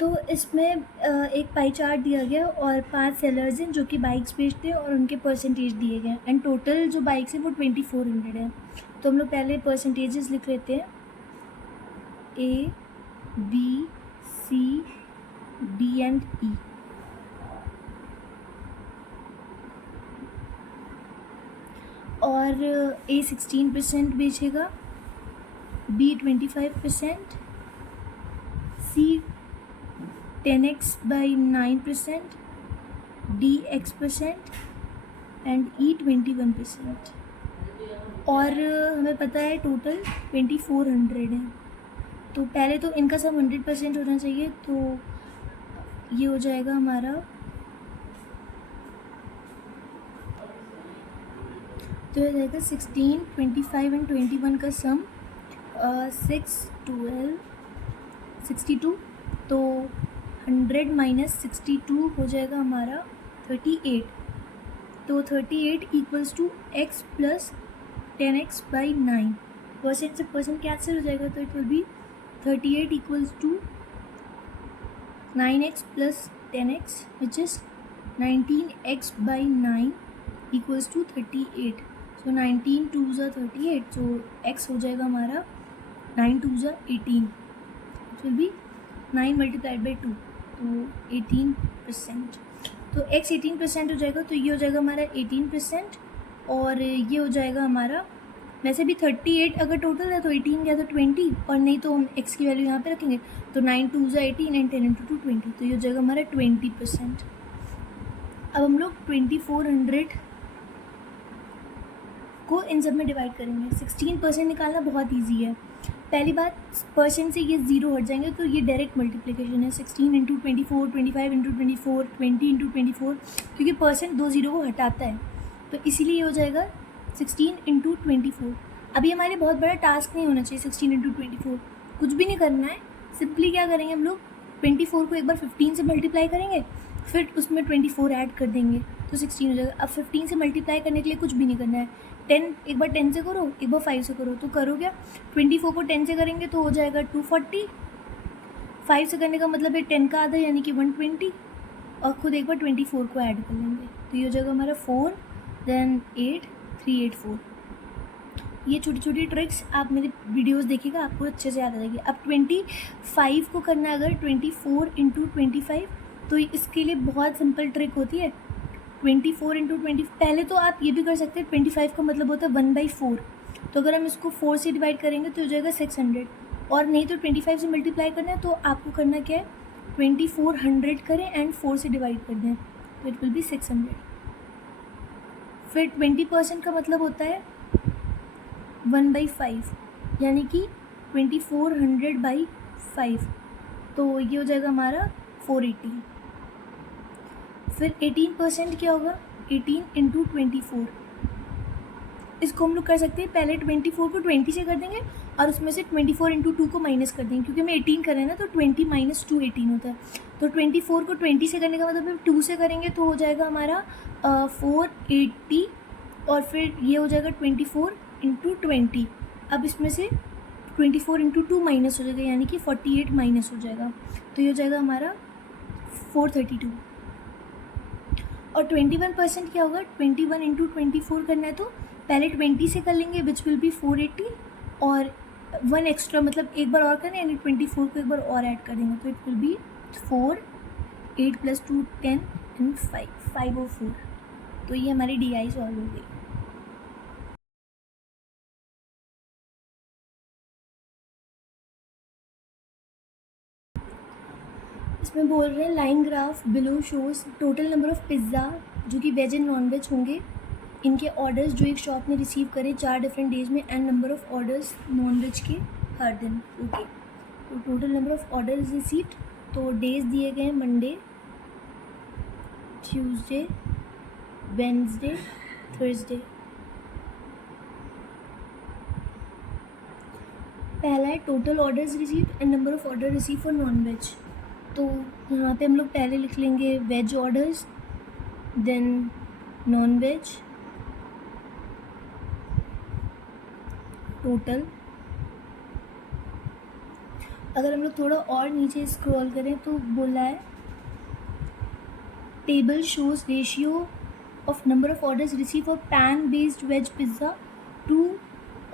तो इसमें एक पाई चार्ट दिया गया और 5 सेलर्स हैं जो कि बाइक्स बेचते हैं और उनके परसेंटेज दिए गए हैं एंड टोटल जो बाइक्स हैं वो 2400 है। तो हम लोग पहले परसेंटेजेस लिख लेते हैं, A, B, C, D and E। और A 16% बेचेगा, B 25%, C 10x by 9%, D x% and E 21%। और हमें पता है टोटल 2400 है। तो पहले तो इनका सम 100% होना चाहिए, तो ये हो जाएगा हमारा, तो ये जाएगा 16, 25 एंड 21 का सम 6, 12, 62। तो 100 माइनस 62 हो जाएगा हमारा 38। तो 38 equals to x plus 10x by 9। Percent से परसेंट कैंसिल हो जाएगा, तो it will be 38 equals to 9x plus 10x which is 19x by 9 equals to 38। So 19 2 ज़ा 38, सो x हो जाएगा हमारा 9 2 ज़ा 18। It will B 9 multiplied by 2, तो 18%। तो x 18% हो जाएगा, तो ये हो जाएगा हमारा 18%। और ये हो जाएगा हमारा, वैसे भी 38 अगर टोटल है तो 18 गया तो 20, और नहीं तो हम x की वैल्यू यहाँ पे रखेंगे, तो 9 2 ज़ा 18 एंड 10 इंटू 2 20, तो ये हो जाएगा हमारा 20%। अब हम लोग 2400 को इन सब में डिवाइड करेंगे। 16% निकालना बहुत ईजी है। पहली बात, परसेंट से ये ज़ीरो हट जाएंगे, तो ये डायरेक्ट मल्टीप्लिकेशन है। 16 इंटू 24, 25 इंटू 24, 20 इंटू 24, क्योंकि परसेंट 2 ज़ीरो को हटाता है, तो इसीलिए ये हो जाएगा 16 इंटू 24। अभी हमारे बहुत बड़ा टास्क नहीं होना चाहिए 16 इंटू 24, कुछ भी नहीं करना है। सिंपली क्या करेंगे हम लोग, 24 को एक बार 15 से मल्टीप्लाई करेंगे, फिर उसमें 24 ऐड कर देंगे, तो 16 हो जाएगा। अब 15 से मल्टीप्लाई करने के लिए कुछ भी नहीं करना है। 10 एक बार 10 से करो, एक बार 5 से करो, तो करो क्या, 24 को 10 से करेंगे तो हो जाएगा 240। 5 से करने का मतलब है 10 का आधा यानी कि 120, और खुद एक बार 24 को ऐड कर लेंगे, तो ये हो जाएगा हमारा 4 देन 8 3 8 4। ये छोटी छोटी ट्रिक्स आप मेरे वीडियोस देखिएगा, आपको अच्छे से याद आ जाएगी। अब 25 को करना है अगर 24 इंटू 25, तो इसके लिए बहुत सिंपल ट्रिक होती है। 24 इंटू 20, पहले तो आप ये भी कर सकते हैं, 25 का मतलब होता है 1/4, तो अगर हम इसको 4 से डिवाइड करेंगे तो हो जाएगा 600, और नहीं तो 25 से मल्टीप्लाई करना है, तो आपको करना क्या है, 2400 करें एंड 4 से डिवाइड कर दें, तो इट विल बी 600। फिर 20% का मतलब होता है 1/5, यानी कि 2400/5, तो ये हो जाएगा हमारा 480। फिर 18% क्या होगा, 18 इंटू 24, इसको हम लोग कर सकते हैं, पहले 24 को 20 से कर देंगे और उसमें से 24 इंटू 2 को माइनस कर देंगे, क्योंकि हमें 18 करें ना, तो 20 माइनस 2 18 होता है। तो 24 को 20 से करने का मतलब हम 2 से करेंगे, तो हो जाएगा हमारा 480, और फिर ये हो जाएगा 24 इंटू 20। अब इसमें से 24 इंटू 2 माइनस हो जाएगा, यानी कि 48 माइनस हो जाएगा, तो ये हो जाएगा हमारा 432। और 21% क्या होगा, 21 इंटू 24 करना है, तो पहले 20 से कर लेंगे विच विल बी 480, और 1 एक्स्ट्रा मतलब एक बार और करें, यानी 24 को एक बार और ऐड कर देंगे, तो इट विल बी 4 8 + 2 10 एंड 504। तो ये हमारी DI सॉल्व हो गई। इसमें बोल रहे हैं line graph below shows total number of pizza जो कि वेज एंड नॉन वेज होंगे, इनके ऑर्डर्स जो एक शॉप ने रिसीव करे 4 डिफरेंट डेज में, and number of orders non veg के हर दिन। ओके, तो total number of orders received, तो डेज दिए गए हैं मंडे, ट्यूसडे, वेंसडे, थर्सडे। पहला है total orders received and number of order receive for non veg. तो यहाँ पे हम लोग पहले लिख लेंगे veg orders, then non veg total. अगर हम लोग थोड़ा और नीचे स्क्रॉल करें तो बोला है table shows ratio of number of orders received for pan-based veg pizza to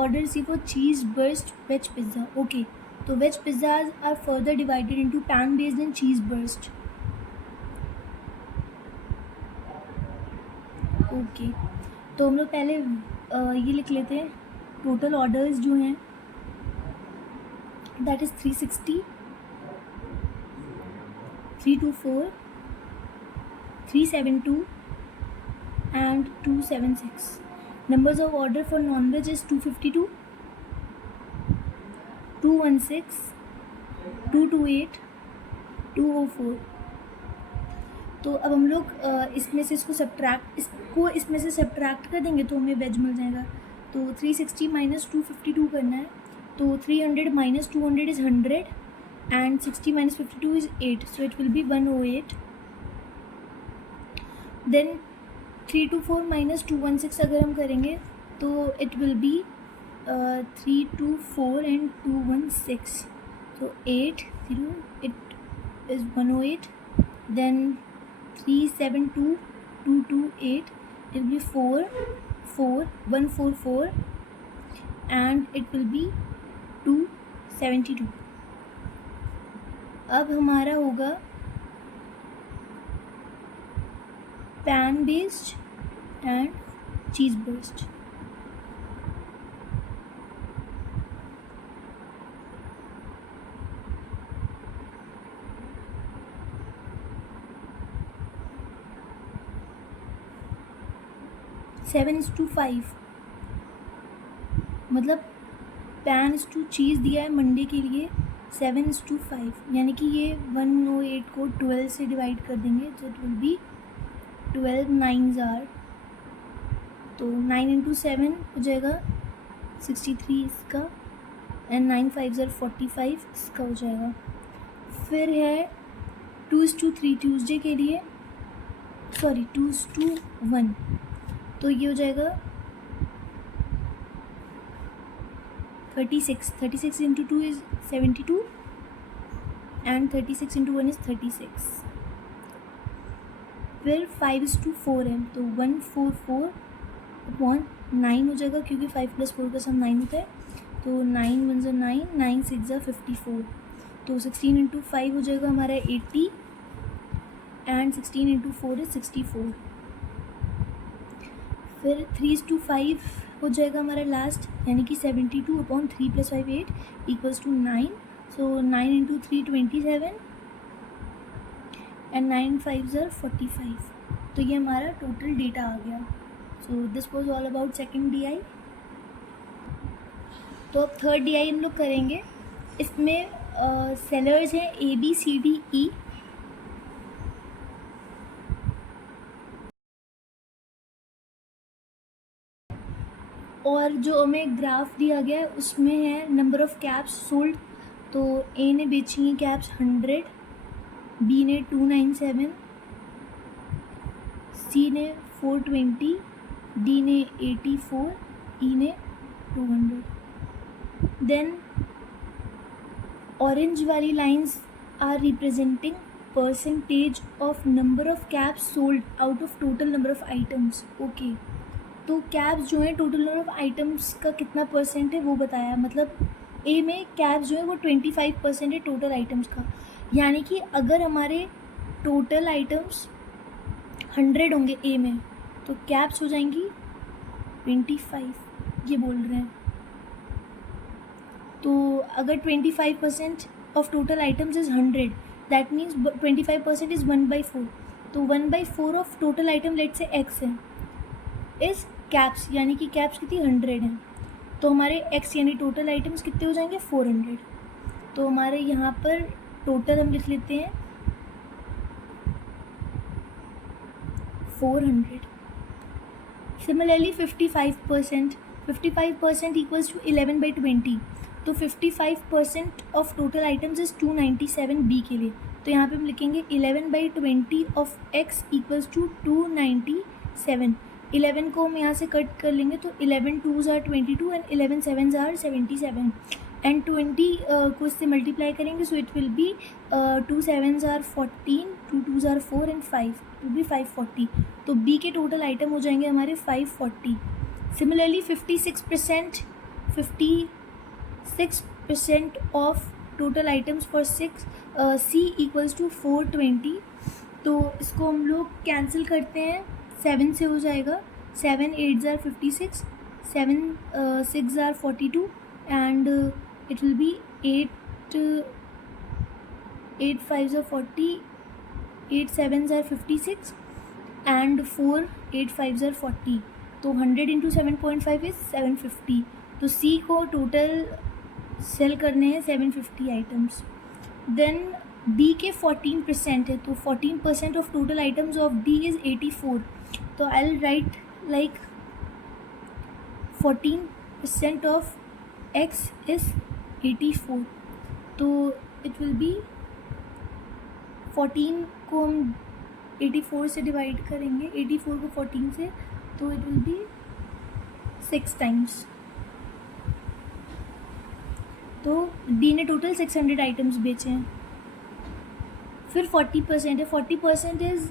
orders received for cheese-burst veg pizza. Okay, so veg pizzas are further divided into pan-based and cheese-burst. Okay, तो हम लोग पहले ये लिख लेते हैं total orders जो हैं that is 360, 324, 372 and 276. Numbers of order for non-veg is 252, 216, 228, 204. तो अब हम लोग इसमें से इसको इसमें से सब्ट्रैक्ट कर देंगे तो हमें वेज मिल जाएगा. तो 360 माइनस 252 करना है. तो 300 minus 200 is 100 and 60 minus 52 is 8. So it will be 108. Then 324 minus 216 अगर हम करेंगे तो इट विल बी 324 एंड 216. तो 8 0 it is 108. Then 372 228 it will be 144 and it will be 272. अब हमारा होगा pan based and cheese based. Seven is to 5 मतलब pan is to चीज़ दिया है मंडे के लिए 7:5 यानी कि ये 108 को 12 से डिवाइड कर देंगे तो it will B 12 9s are. तो 9 × 7 हो जाएगा 63 इसका एंड 9 5s आर 45 इसका हो जाएगा. फिर है 2:3 ट्यूसडे के लिए 2:1 तो ये हो जाएगा 36 × 2 इज़ 72 एंड 36 × 1 इज़ 36. फिर 5:4 है तो 144/9 हो जाएगा क्योंकि 5 + 4 का सम 9 होता है. तो 9 1s are 9, 9 6s are 54. तो 16 × 5 हो जाएगा हमारा 80 एंड 16 × 4 इज़ 64. फिर 3:5 हो जाएगा हमारा लास्ट यानी कि 72/3 + 5 8 = 9. सो 9 × 3 27 एंड 9 5s are 45. तो ये हमारा टोटल डेटा आ गया. So this was all about second DI. तो अब थर्ड DI हम लोग करेंगे. इसमें सेलर्स हैं ABCDE और जो हमें ग्राफ दिया गया है उसमें है नंबर ऑफ़ कैप्स सोल्ड. तो A ने बेची हैं कैप्स 100, B ने 297, C ने 420, D ने 84, E ने 200. देन ऑरेंज वाली lines are representing percentage of number of caps sold out of total number of items. Okay तो कैप्स जो है टोटल नंबर ऑफ़ आइटम्स का कितना परसेंट है वो बताया. मतलब ए में कैप्स जो है वो 25% है टोटल आइटम्स का. यानी कि अगर हमारे टोटल आइटम्स 100 होंगे ए में तो कैप्स हो जाएंगी 25 ये बोल रहे हैं. तो अगर 25% of total items is 100 that means 25% is 1/4. तो 1/4 ऑफ टोटल आइटम लेट से एक्स है इज़ कैप्स यानी कि कैप्स कितनी 100 हैं. तो हमारे एक्स यानी टोटल आइटम्स कितने हो जाएंगे 400. तो हमारे यहाँ पर टोटल हम लिख लेते हैं 400. Similarly 55% equals to 11/20. तो 55% of total items is 297 B के लिए. तो यहाँ पे हम लिखेंगे 11/20 ऑफ एक्स इक्वल्स टू 297. 11 को हम यहाँ से कट कर लेंगे तो 11 2s are 22 and 11 7s are 77. And 20 को इससे मल्टीप्लाई करेंगे, सो it will B 2 7s are 14, 2 2s are 4 and 5, it will be 540. तो बी के टोटल आइटम हो जाएंगे हमारे 540. Similarly 56% of total items for 6 C equals to 420. तो इसको हम लोग कैंसिल करते हैं, 7 से हो जाएगा. 7 8s are 56, 7 6s are 42 and it will be 8 5s are 40, 8 7s are 56 and 4 8 5s are 40. तो 100 into 7.5 is 750. तो सी को टोटल सेल करने हैं 750 आइटम्स. देन बी के 14% है, तो 14% of total items of D is 84. तो I will write like 14% of x is 84. तो इट विल बी 14 को हम 84 से डिवाइड करेंगे, 84 को 14 से, तो इट विल बी 6 टाइम्स. तो डी ने टोटल 600 आइटम्स बेचे हैं. फिर 40% है, 40% is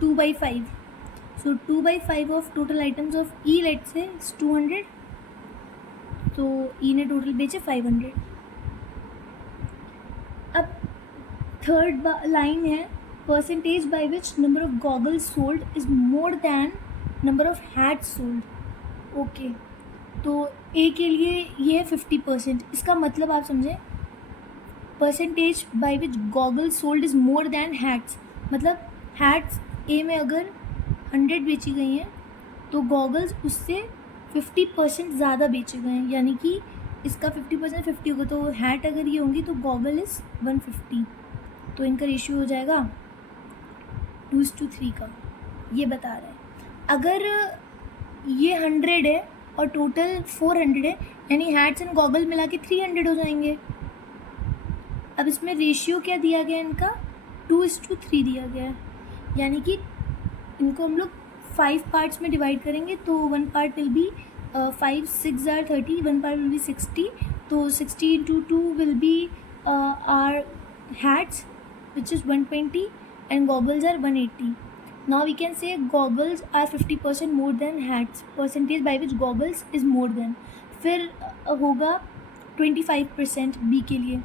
2/5. So 2/5 of total items of E let say 200. तो ई ने टोटल बेचे 500. अब थर्ड लाइन है, percentage by which number of goggles sold is more than number of hats sold. Okay, तो ए के लिए ये है 50%. इसका मतलब आप समझें, percentage by which goggles sold is more then hats. मतलब हैट्स ए में अगर 100 बेची गई हैं तो गॉगल्स उससे 50% ज़्यादा बेचे गए हैं, यानी कि इसका 50% 50 होगा. तो हैट अगर ये होंगी तो गॉगल इज़ 150. तो इनका रेशियो हो जाएगा 2:3 का. ये बता रहा है. अगर ये 100 है और टोटल 400 है, यानी हैट्स एंड गॉगल मिला के 300 हो जाएंगे. अब इसमें रेशियो क्या दिया गया है इनका, 2:3 दिया गया है. यानी कि इनको हम लोग 5 पार्ट्स में डिवाइड करेंगे. तो 1 part will be 5 6 are 30, 1 part will be 60. तो 60 into 2 will be our hats, which is 120, and goggles are 180. Now we can say goggles are 50% more than hats. Percentage by which goggles is more than. फिर होगा 25% B के लिए.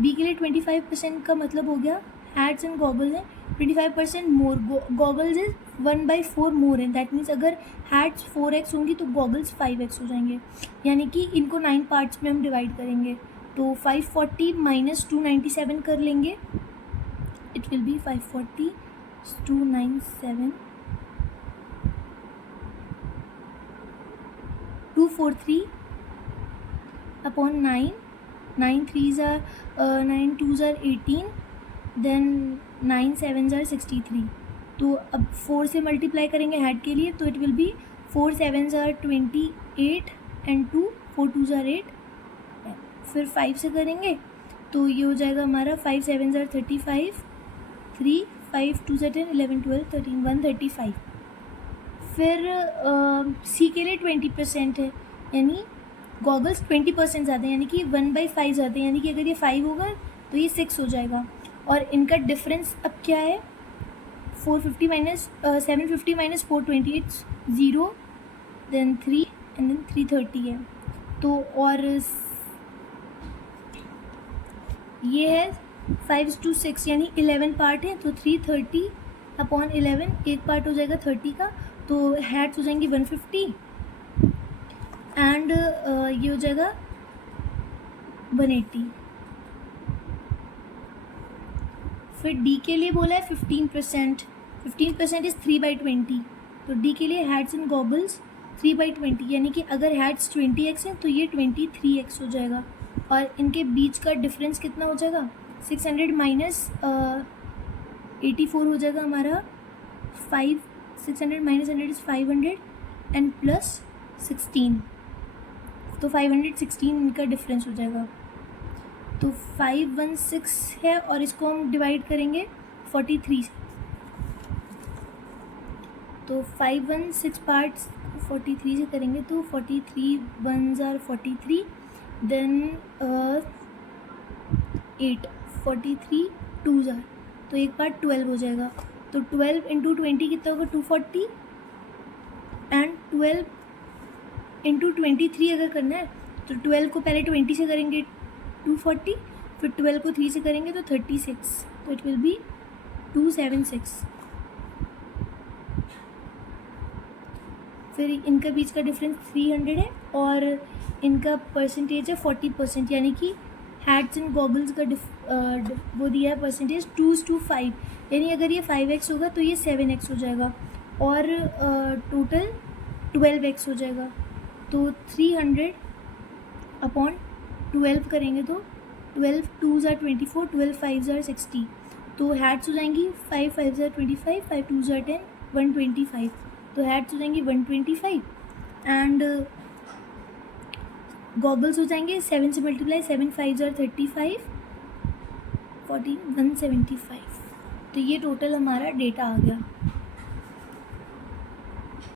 B के लिए 25% का मतलब हो गया हैट्स एंड गॉगल्स हैं 25% मोर. गॉगल्स इज 1/4 मोर है. दैट मीन्स अगर हैट्स 4x होंगी तो गॉगल्स 5x हो जाएंगे. यानी कि इनको 9 पार्ट्स में हम डिवाइड करेंगे. तो 540 माइनस 297 कर लेंगे. It will be 540 297 243 upon 9. 9 3s are 9 2s are 18, then 9 7s are 63. तो अब 4 से मल्टीप्लाई करेंगे हैट के लिए, तो it will B 4 7s are 28 and 2 4 2s are 8. फिर 5 से करेंगे तो ये हो जाएगा हमारा 5 7s are 35, 3 5 2s are 10 11 12 13 135. फिर सी के लिए 20% है, यानी गॉगल्स 20% ज़्यादा है, यानी कि 1/5 ज़्यादा है. यानी कि अगर ये 5 होगा तो ये 6 हो जाएगा. और इनका डिफरेंस अब क्या है, 450 minus 750 minus 428 0, then 3 and then 330 है. तो और ये है 5:6 यानी 11 पार्ट है. तो 330 अपॉन 11, एक पार्ट हो जाएगा 30 का. तो हैट्स हो जाएंगी 150 एंड ये हो जाएगा 180. फिर डी के लिए बोला है 15%. 15% इज़ 3/20. तो डी के लिए हैट्स एंड गॉगल्स 3/20, यानी कि अगर हैट्स 20x है तो ये 23x हो जाएगा. और इनके बीच का डिफरेंस कितना हो जाएगा, 600 माइनस 84 हो जाएगा हमारा 5. 600 माइनस 100 इज़ 500 एंड प्लस 16. तो 516 इनका डिफरेंस हो जाएगा. तो 516 है और इसको हम डिवाइड करेंगे 43 से. तो 516 पार्ट्स 43 से करेंगे तो 43 1s are 43 देन 8 43 2 ज़ार, तो एक बार 12 हो जाएगा। तो 12 इंटू 20 कितना होगा 240, एंड 12 इंटू 23 अगर करना है तो 12 को पहले 20 से करेंगे 240, फिर 12 को 3 से करेंगे तो 36, तो इट विल बी 276। फिर इनका बीच का डिफरेंस 300 है और इनका परसेंटेज है 40%, यानी कि हैट्स एंड गॉगल्स का वो दिया है परसेंटेज 2:5, यानी अगर ये 5x होगा तो ये 7x हो जाएगा और टोटल 12x हो जाएगा। तो 300 अपॉन 12 करेंगे तो 12 2 ज़ार 24, 12 5 ज़ार 60, तो हैट्स हो जाएंगी 5 5 ज़ार 25, 5 2 ज़ार 10, 125, तो हैट्स हो जाएंगी 125 एंड गॉगल्स हो जाएंगे 7 से मल्टीप्लाई 7 5 ज़ार 35, 14 175। तो ये टोटल हमारा डेटा आ गया।